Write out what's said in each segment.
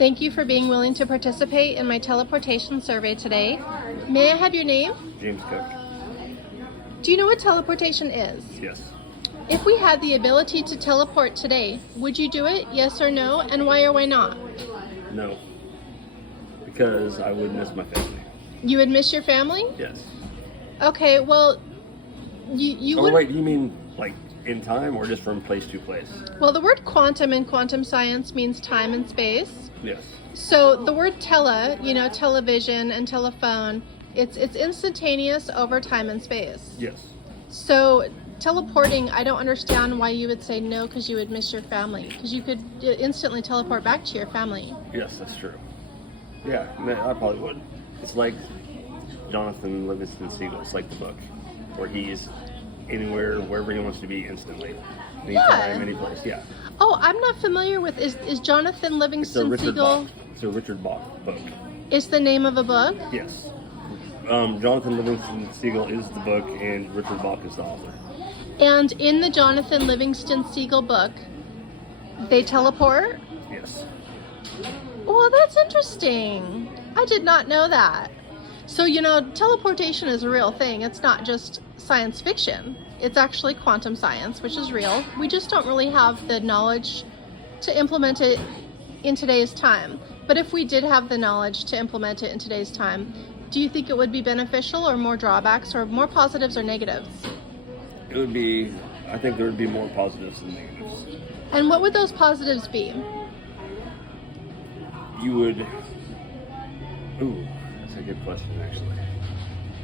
Thank you for being willing to participate in my teleportation survey today. May I have your name? James Cook. Do you know what teleportation is? Yes. If we had the ability to teleport today, would you do it? Yes or no? And why or why not? No. Because I would miss my family. You would miss your family? Yes. Okay, well, you Oh, would... wait, you mean like in time or just from place to place? Well, the word quantum in quantum science means time and space. Yes. So the word television and telephone, it's instantaneous over time and space. Yes. So teleporting, I don't understand why you would say no because you would miss your family. Because you could instantly teleport back to your family. Yes, that's true. Yeah, I probably would. It's like Jonathan Livingston Seagull. It's like the book where he's anywhere, wherever he wants to be instantly. Anytime, any place. Yeah. Oh, I'm not familiar with, is Jonathan Livingston Seagull? It's a Richard Bach book. Is the name of a book? Yes. Jonathan Livingston Seagull is the book, and Richard Bach is the author. And in the Jonathan Livingston Seagull book, they teleport? Yes. Well, that's interesting. I did not know that. So, teleportation is a real thing. It's not just science fiction. It's actually quantum science, which is real. We just don't really have the knowledge to implement it in today's time. But if we did have the knowledge to implement it in today's time, do you think it would be beneficial or more drawbacks or more positives or negatives? It would be, I think there would be more positives than negatives. And what would those positives be? You would, that's a good question actually.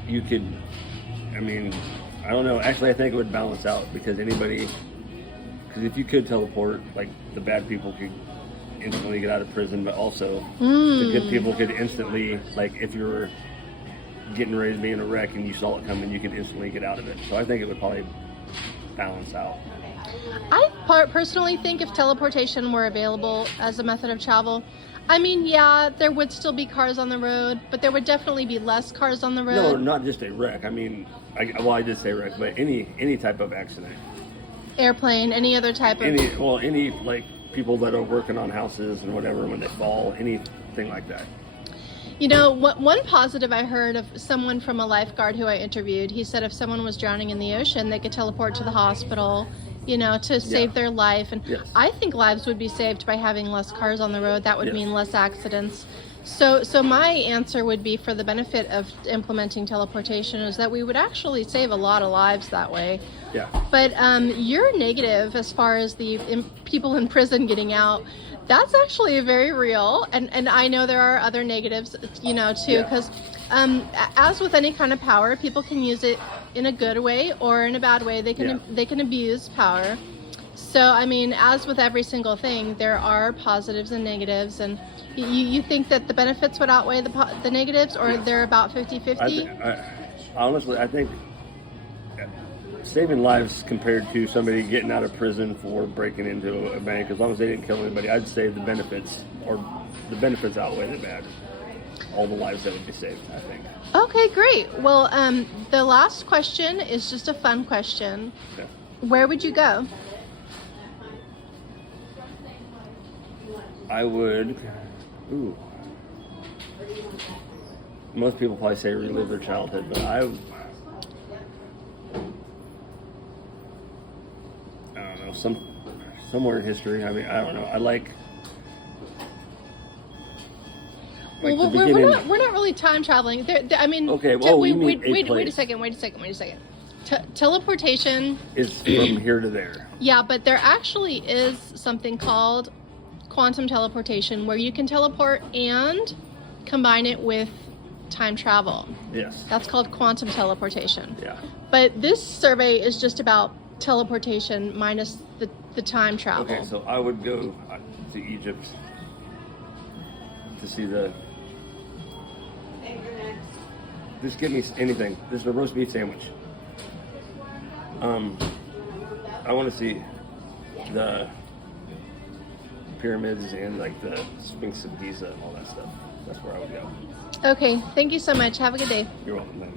You could, I don't know, actually I think it would balance out because if you could teleport, like the bad people could instantly get out of prison, but also the good people could instantly, like if you were getting ready to be in a wreck and you saw it coming, you could instantly get out of it. So I think it would probably balance out. I personally think if teleportation were available as a method of travel, there would still be cars on the road, but there would definitely be less cars on the road. No, not just a wreck. I did say wreck, but any type of accident. Airplane, any other type of... Any like people that are working on houses and whatever when they fall, anything like that. One positive I heard of someone from a lifeguard who I interviewed, he said if someone was drowning in the ocean, they could teleport to the hospital, to save their life. And yes. I think lives would be saved by having less cars on the road. That would mean less accidents. So my answer would be for the benefit of implementing teleportation is that we would actually save a lot of lives that way. Yeah. But you're negative as far as the people in prison getting out. That's actually very real, and I know there are other negatives, too, because as with any kind of power, people can use it in a good way or in a bad way. They can abuse power. So, as with every single thing, there are positives and negatives, and you think that the benefits would outweigh the negatives, or they're about 50-50? Honestly, I think saving lives compared to somebody getting out of prison for breaking into a bank, as long as they didn't kill anybody, I'd say the benefits outweigh the bad. All the lives that would be saved, I think. Okay, great. Well, the last question is just a fun question. Okay. Where would you go? I would, most people probably say relive their childhood, but I don't know, somewhere in history. I don't know. I like well, the we're not really time traveling. Okay. Well, wait a second. Teleportation is from here to there. Yeah, but there actually is something called quantum teleportation where you can teleport and combine it with time travel. Yes. That's called quantum teleportation. Yeah. But this survey is just about teleportation minus the time travel. Okay, so I would go to Egypt to see just give me anything. This is a roast beef sandwich. I want to see the pyramids and like the Sphinx of Giza and all that stuff. That's where I would go. Okay, thank you so much. Have a good day. You're welcome.